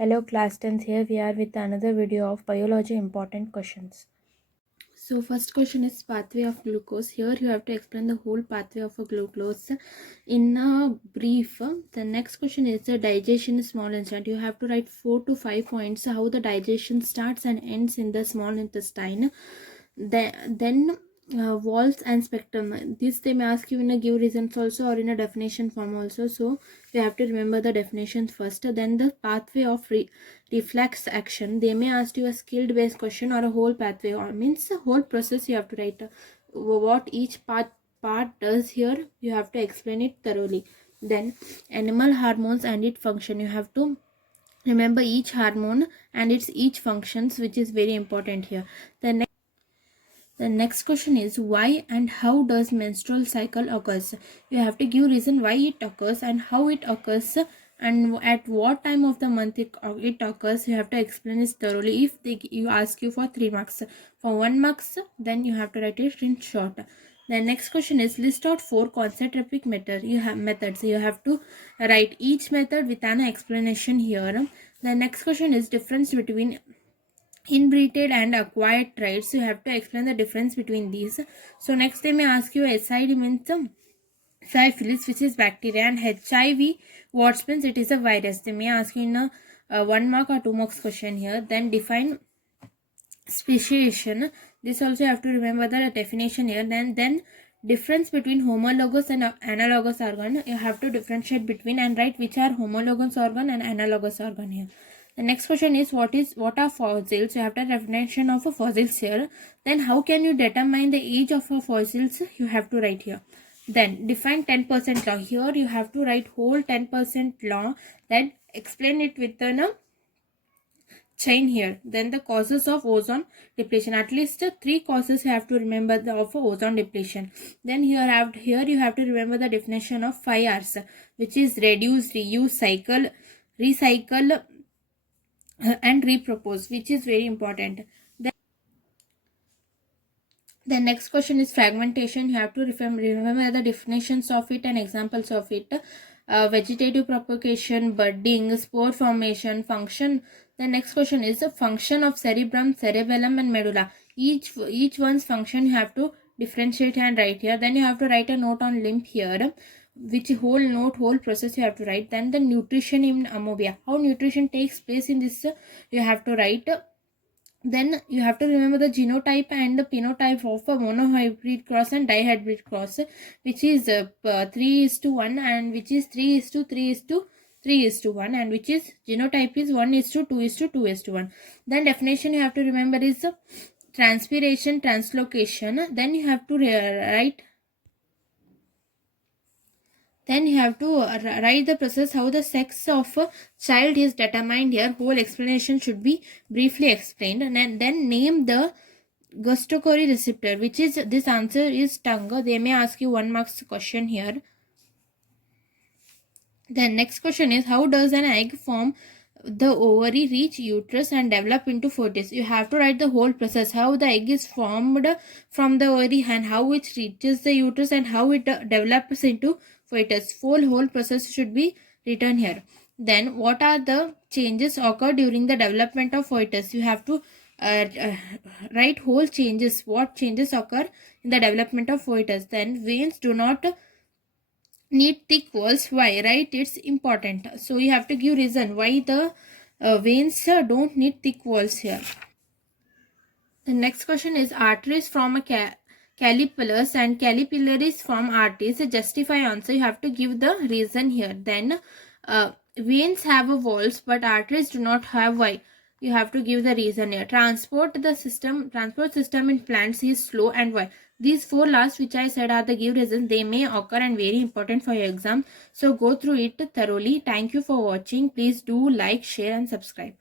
Hello class 10th, here we are with another video of biology important questions. So first question is pathway of glucose. Here you have to explain the whole pathway of a glucose in a brief. The next question is the digestion small intestine. You have to write 4 to 5 points how the digestion starts and ends in the small intestine. Then walls and spectrum. This they may ask you in a give reasons also or in a definition form also. So you have to remember the definitions first. Then the pathway of reflex action. They may ask you a skilled based question or a whole pathway, or means the whole process you have to write what each part does here. You have to explain it thoroughly. Then animal hormones and its function. You have to remember each hormone and its each functions, which is very important here. The next question is why and how does menstrual cycle occurs. You have to give reason why it occurs and how it occurs and at what time of the month it occurs. You have to explain this thoroughly. If you ask you for 3 marks, for 1 marks, then you have to write it in short. The next question is list out 4 concentric methods. You have to write each method with an explanation here. The next question is difference between inbreeded and acquired traits. You have to explain the difference between these. So next they may ask you SID means syphilis, which is bacteria, and HIV what means it is a virus. They may ask you in a 1 mark or 2 marks question here. Then define speciation. This also you have to remember the definition here. Then difference between homologous and analogous organ. You have to differentiate between and write which are homologous organ and analogous organ here. The next question is what are fossils. You have the definition of a fossils here. Then how can you determine the age of a fossils. You have to write here. Then define 10% law. Here you have to write whole 10% law. Then explain it with a chain here. Then the causes of ozone depletion. At least 3 causes you have to remember of ozone depletion. Then here you have to remember the definition of 5 R's, which is reduce, reuse, cycle, recycle, and repropose, which is very important. The next question is fragmentation. You have to remember the definitions of it and examples of it. Vegetative propagation, budding, spore formation, function. The next question is the function of cerebrum, cerebellum, and medulla. Each one's function you have to differentiate and write here. Then you have to write a note on limb here, which whole process you have to write. Then the nutrition in amoeba, how nutrition takes place in this you have to write. Then you have to remember the genotype and the phenotype of a monohybrid cross and dihybrid cross, which is 3:1 and which is 3:3:3:1 and which is genotype is 1:2:2:1. Then definition you have to remember is transpiration, translocation. Then you have to write. Then you have to write the process how the sex of a child is determined here. Whole explanation should be briefly explained. And then name the gustatory receptor, which is this answer is tongue. They may ask you 1 marks question here. The next question is how does an egg form the ovary, reach uterus, and develop into fetus. You have to write the whole process how the egg is formed from the ovary and how it reaches the uterus and how it develops into fetus. Whole process should be written here. Then what are the changes occur during the development of fetus. You have to write whole changes, what changes occur in the development of fetus. Then veins do not need thick walls. Why? Right? It's important. So you have to give reason why the veins don't need thick walls here. The next question is arteries from a capillaries and capillaries from arteries. Justify answer. You have to give the reason here. Then veins have a walls but arteries do not have. Why? You have to give the reason here. Transport system in plants is slow and why? These 4 last which I said are the give reasons. They may occur and very important for your exam. So go through it thoroughly. Thank you for watching. Please do like, share and subscribe.